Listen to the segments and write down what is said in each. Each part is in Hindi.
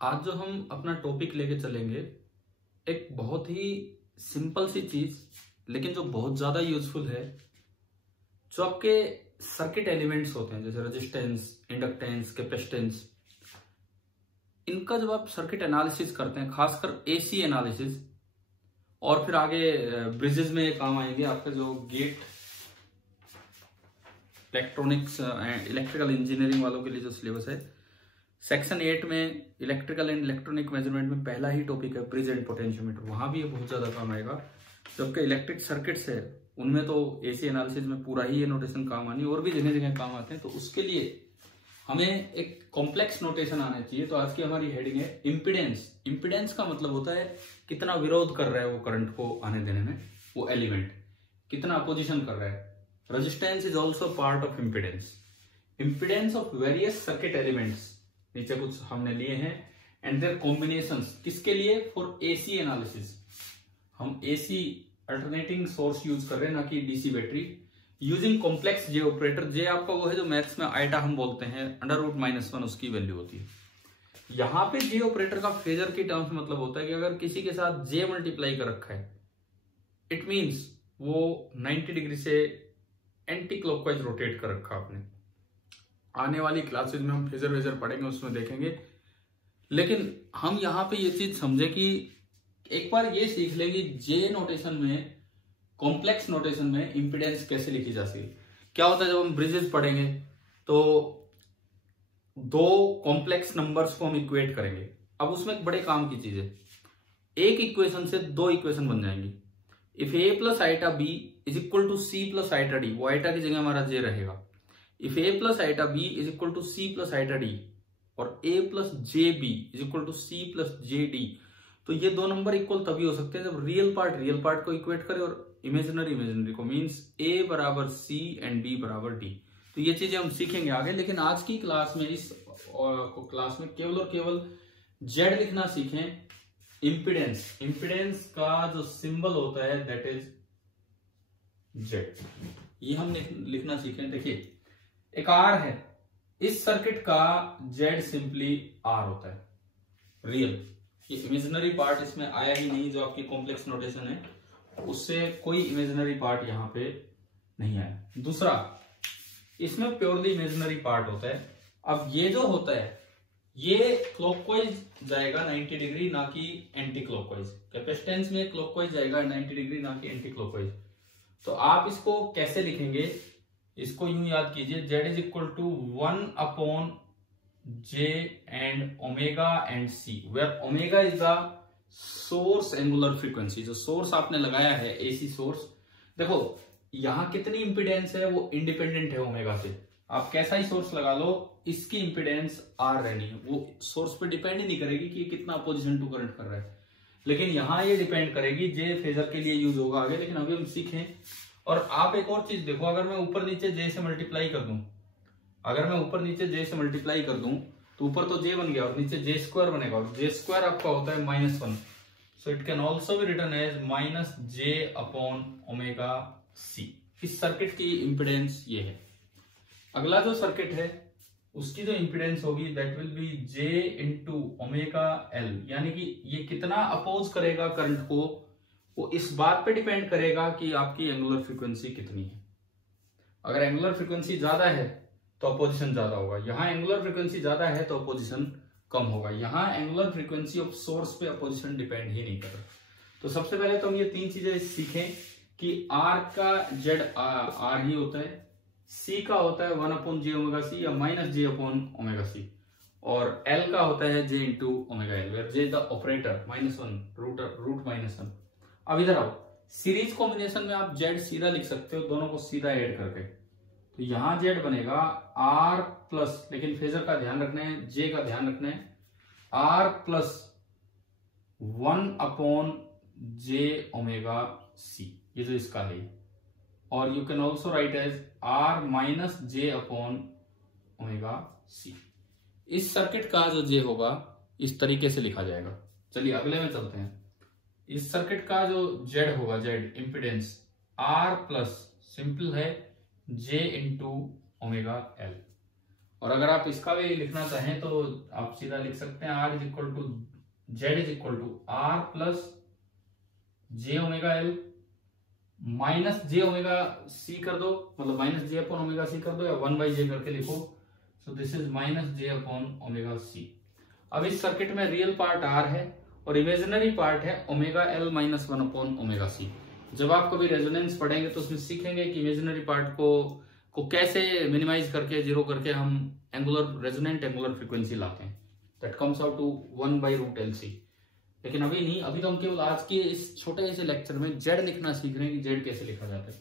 आज जो हम अपना टॉपिक लेके चलेंगे, एक बहुत ही सिंपल सी चीज लेकिन जो बहुत ज्यादा यूजफुल है। जो आपके सर्किट एलिमेंट्स होते हैं जैसे रेजिस्टेंस, इंडक्टेंस, कैपेसिटेंस, इनका जब आप सर्किट एनालिसिस करते हैं, खासकर एसी एनालिसिस, और फिर आगे ब्रिजेस में ये काम आएंगे। आपका जो GATE electronics and electrical engineering वालों के लिए जो सिलेबस है, सेक्शन 8 में इलेक्ट्रिकल एंड इलेक्ट्रॉनिक मेजरमेंट में पहला ही टॉपिक है ब्रिज एंड पोटेंशियोमीटर। वहां भी ये बहुत ज्यादा काम आएगा। जबकि इलेक्ट्रिक सर्किट्स है उनमें तो एसी एनालिसिस में पूरा ही ये नोटेशन काम आनी, और भी जगह जगह काम आते हैं। तो उसके लिए हमें एक कॉम्प्लेक्स नोटेशन आना चाहिए। तो आज की हमारी हेडिंग है इम्पीडेंस। इम्पीडेंस का मतलब होता है कितना विरोध कर रहा है वो करंट को आने देने में, वो एलिमेंट कितना अपोजिशन कर रहा है। Resistance is also part of impedance. Impedance of various circuit elements नीचे कुछ हमने लिए हैं, एंड देयर कॉम्बिनेशंस। किसके लिए? For AC analysis. हम एसी अल्टरनेटिंग सोर्स यूज कर रहे हैं, ना कि DC battery, using complex j operator. J आपका वो है जो मैथ्स में आइटा हम बोलते हैं, √-1 उसकी वैल्यू होती है। यहाँ पे जे ऑपरेटर का फेजर की टर्म्स में मतलब होता है कि अगर किसी के साथ जे मल्टीप्लाई कर रखा है, इट मीन्स वो 90 डिग्री से एंटी क्लॉकवाइज रोटेट कर रखा आपने। आने वाली क्लासेज में हम फेजर वेजर पढ़ेंगे, उसमें देखेंगे। लेकिन हम यहाँ पे ये चीज समझे कि एक बार ये सीख लेंगे जे नोटेशन में, कॉम्प्लेक्स नोटेशन में इंपीडेंस कैसे लिखी जा सके। क्या होता है जब हम ब्रिजेस पढ़ेंगे तो दो कॉम्प्लेक्स नंबर्स को हम इक्वेट करेंगे। अब उसमें एक बड़े काम की चीज है, एक इक्वेशन से दो इक्वेशन बन जाएंगी। If a plus iota b is equal to c plus iota d, वो आइटा की जगह हमारा जे रहेगा। If a plus iota b is equal to c plus iota d, और a plus j b is equal to c plus j d, तो ये दो नंबर इक्वल तभी हो सकते हैं जब रियल पार्ट को इक्वेट करे और इमेजिनरी को, मीन्स ए बराबर सी एंड बी बराबर डी। तो ये चीजें हम सीखेंगे आगे। लेकिन आज की क्लास में, इस क्लास में केवल और केवल जेड लिखना सीखें। इम्पीडेंस, इम्पीडेंस का जो सिंबल होता है दैट इज जेड, ये हम लिखना सीखें। देखिए एक आर है, इस सर्किट का जेड सिंपली आर होता है, रियल। ये इमेजिनरी पार्ट इसमें आया ही नहीं, जो आपकी कॉम्प्लेक्स नोटेशन है उससे कोई इमेजिनरी पार्ट यहाँ पे नहीं आया। दूसरा, इसमें प्योरली इमेजिनरी पार्ट होता है। अब ये जो होता है ये क्लॉकवाइज जाएगा 90 डिग्री, ना कि एंटी क्लॉकवाइज। कैपेसिटेंस में क्लॉकवाइज जाएगा 90 डिग्री, ना कि एंटी क्लॉकवाइज। तो आप इसको कैसे लिखेंगे? इसको यूं याद कीजिए, Z is equal to 1 J and omega and C, where omega is the source angular frequency। जो सोर्स आपने लगाया है AC सोर्स, देखो यहां कितनी इंपीडेंस है वो इंडिपेंडेंट है ओमेगा से। आप कैसा ही सोर्स लगा लो, इसकी इंपीडेंस R रहनी है, वो सोर्स पे डिपेंड ही नहीं करेगी कि ये कितना अपोजिशन टू करंट कर रहा है। लेकिन यहां ये डिपेंड करेगी, J फेजर के लिए यूज होगा आगे, लेकिन अभी हम सीखें। और आप एक और चीज देखो, अगर मैं ऊपर नीचे J से मल्टीप्लाई कर दूं, अगर मैं ऊपर नीचे J से मल्टीप्लाई कर दूं तो ऊपर तो J बन गया और नीचे J स्क्वायर बनेगा, और J स्क्वायर आपका होता है -1। So it can also be written as -J/ओमेगा/C। इस सर्किट की इंपीडेंस ये है। अगला जो सर्किट है उसकी जो इंपीडेंस होगी दैट विल बी J/ओमेगा/L, यानी कि ये कितना अपोज करेगा करंट को, वो इस बात पे डिपेंड करेगा कि आपकी एंगुलर फ्रीक्वेंसी कितनी है। अगर एंगुलर फ्रीक्वेंसी ज्यादा है तो अपोजिशन ज्यादा होगा, यहाँ एंगुलर फ्रीक्वेंसी ज्यादा है तो अपोजिशन कम होगा। यहाँ एंगुलर फ्रीक्वेंसी ऑफ सोर्स पे अपोजिशन डिपेंड ही नहीं कर रहा। तो सबसे पहले तो हम ये तीन चीजें सीखें कि R का जेड R ही होता है, C का होता है 1/J/ओमेगा/C या -J/ओमेगा/C, और L का होता है J/ओमेगा/L, वेयर J द ऑपरेटर, -1 √-1। अब इधर आओ, सीरीज कॉम्बिनेशन में आप जेड सीधा लिख सकते हो, दोनों को सीधा ऐड करके। तो यहां जेड बनेगा R प्लस, लेकिन फेजर का ध्यान रखना है, J का ध्यान रखना है, R प्लस 1/J/ओमेगा/C, ये जो इसका है। और you can also write as R -J/ओमेगा/C। इस सर्किट का जो J होगा इस तरीके से लिखा जाएगा। चलिए अगले में चलते हैं। इस सर्किट का जो जेड होगा, Z impedance R plus simple है J/ओमेगा/L। और अगर आप इसका भी लिखना चाहें तो आप सीधा लिख सकते हैं R is equal to Z is equal to R plus j omega L minus j omega C कर दो, मतलब minus j upon omega C कर दो, या 1/j करके लिखो। So this is minus j upon omega C. अब इस सर्किट में रियल पार्ट आर है और इमेजिनरी पार्ट है omega L minus 1 upon omega C. जब आप कभी रेजोनेंस पढ़ेंगे तो उसमें सीखेंगे कि इमेजिनरी पार्ट को कैसे मिनिमाइज करके जीरो करके हम एंगुलर रेजोनेंट एंगुलर फ्रीक्वेंसी लाते हैं। That comes out to 1/√LC। लेकिन अभी नहीं, अभी तो हम केवल आज के इस छोटे से लेक्चर में जेड लिखना सीख रहे हैं कि जेड कैसे लिखा जाता है।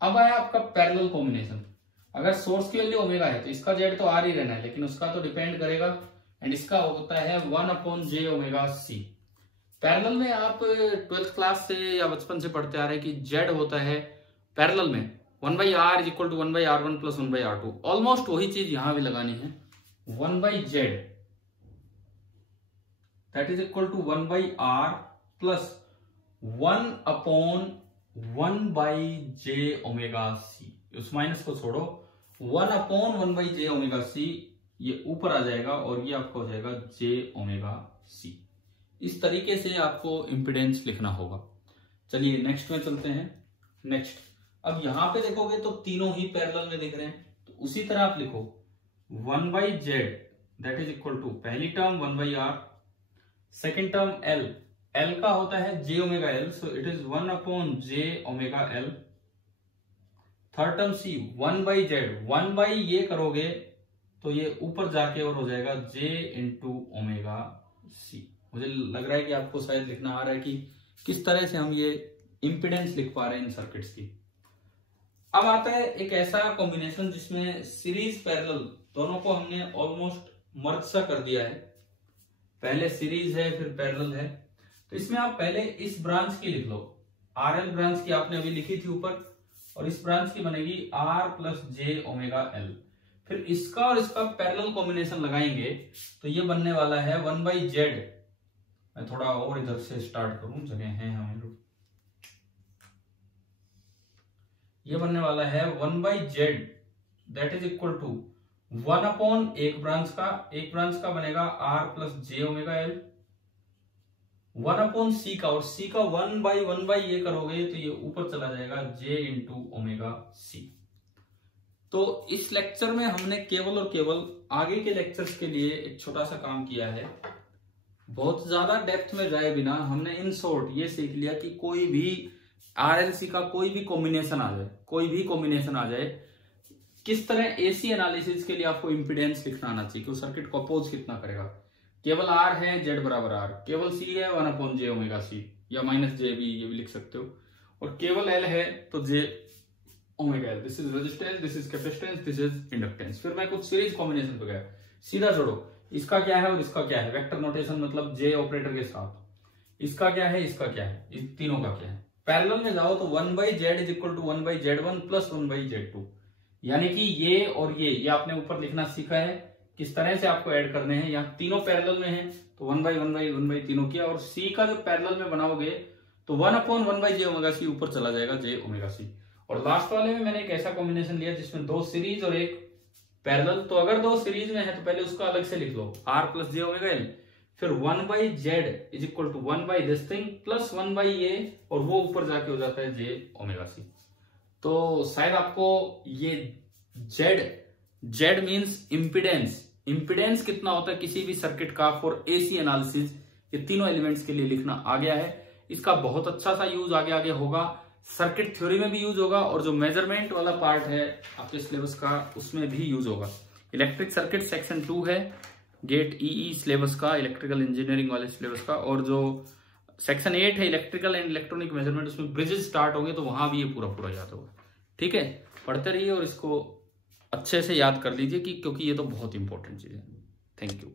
अब आया आपका पैरेलल कॉम्बिनेशन। अगर सोर्स की वैल्यू ओमेगा है तो इसका जेड तो आर ही रहना है, लेकिन उसका तो डिपेंड करेगा, एंड इसका होता है 1/j ओमेगा सी। पैरेलल में आप 12th क्लास से या बचपन से पढ़ते आ रहे हैं कि जेड होता है पैरेलल में 1/r is equal to 1/r1 plus 1/r2। Almost वही चीज यहां भी लगानी है, 1/z that is equal to 1/r plus 1/1/j omega C. उस माइनस को छोड़ो, 1/1/j ओमेगा सी ये ऊपर आ जाएगा और ये आपको हो जाएगा j ओमेगा सी। इस तरीके से आपको इंपिडेंस लिखना होगा। चलिए नेक्स्ट में चलते हैं। नेक्स्ट, अब यहां पे देखोगे तो तीनों ही पैरेलल में दिख रहे हैं, तो उसी तरह आप लिखो 1/z that is equal to पहली term 1/r, second term l का होता है j omega l, so it is 1/j omega l। Third term c 1/z, 1/ ये करोगे तो ये ऊपर जाके और हो जाएगा j इंटू ओमेगा c। मुझे लग रहा है कि आपको शायद लिखना आ रहा है कि किस तरह से हम ये इंपिडेंस लिख पा रहे हैं इन सर्किट्स की। अब आता है एक ऐसा कॉम्बिनेशन जिसमें सीरीज पैरेलल दोनों को हमने ऑलमोस्ट मर्ज सा कर दिया है। पहले सीरीज है फिर पैरेलल है, तो इसमें आप पहले इस ब्रांच की लिख लो। RL ब्रांच की आपने अभी लिखी थी ऊपर, और इस ब्रांच की बनेगी R plus j omega L। फिर इसका और इसका पैरेलल कॉम्बिनेशन लगाएंगे तो ये बनने वाला है 1/z। मैं थोड़ा और इधर से स्टार्ट करूं, जगह है हमें लोग। ये बनने वाला है 1/z that is equal to 1/, एक ब्रांच का बनेगा R plus j omega L, 1/c का, और c का 1/1/ ये करोगे तो ये ऊपर चला जाएगा j इंटू ओमेगा c। तो इस लेक्चर में हमने केवल और केवल आगे के लेक्चर्स के लिए एक छोटा सा काम किया है। बहुत ज्यादा डेप्थ में जाए बिना हमने इन शॉर्ट ये सीख लिया कि कोई भी RLC का कोई भी कॉम्बिनेशन आ जाए, किस तरह AC एनालिसिस के लिए आपको इंपिडेंस लिखना आना चाहिए कि वो सर्किट को अपोज कितना करेगा। केवल R है Z बराबर R, केवल C है 1/j ओमेगा C, या माइनस j भी ये भी लिख सकते हो, और केवल L है तो J omega L। This is resistance, this is capacitance, this is inductance. फिर मैं कुछ सीरीज कॉम्बिनेशन पे गया, सीधा जोड़ो इसका क्या है और इसका क्या है, वेक्टर नोटेशन मतलब J ऑपरेटर के साथ। इसका क्या है, इसका क्या है, इस तीनों का क्या है। पैरेलल में जाओ तो 1/z is equal to 1/z1 plus 1/z2, यानी कि ये और ये आपने ऊपर लिखना सीखा है किस तरह से आपको ऐड करने हैं। यहाँ तीनों पैरेलल में हैं तो 1/1/1 तीनों किया, और C का जो पैरेलल में बनाओगे तो 1/1/j ओमेगा C ऊपर चला जाएगा j ओमेगा C। और लास्ट वाले में मैंने एक ऐसा कॉम्बिनेशन लिया जिसमें 2 सीरीज और एक पैरेलल। तो अगर 2 सीरीज में है तो पहले उसका अलग से लिख लो R plus j omega L, फिर 1/z is equal to 1/this thing plus 1/a, और वो ऊपर जाके हो जाता है j ओमेगा C। तो शायद आपको ये Z मींस इंपिडेंस कितना होता है किसी भी सर्किट का फॉर AC एनालिसिस, ये तीनों एलिमेंट्स के लिए लिखना आ गया है। इसका बहुत अच्छा सा यूज आगे होगा, सर्किट थ्योरी में भी यूज होगा, और जो मेजरमेंट वाला पार्ट है आपके सिलेबस का उसमें भी यूज होगा। इलेक्ट्रिक सर्किट सेक्शन 2 है गेट EE सिलेबस का, इलेक्ट्रिकल इंजीनियरिंग वाले सिलेबस का, और जो सेक्शन 8 है इलेक्ट्रिकल एंड इलेक्ट्रॉनिक मेजरमेंट, उसमें ब्रिजेस स्टार्ट होंगे तो वहां भी ये पूरा याद होगा। ठीक है, पढ़ते रहिए और इसको अच्छे से याद कर लीजिए क्योंकि ये तो बहुत इंपॉर्टेंट चीज है। Thank you.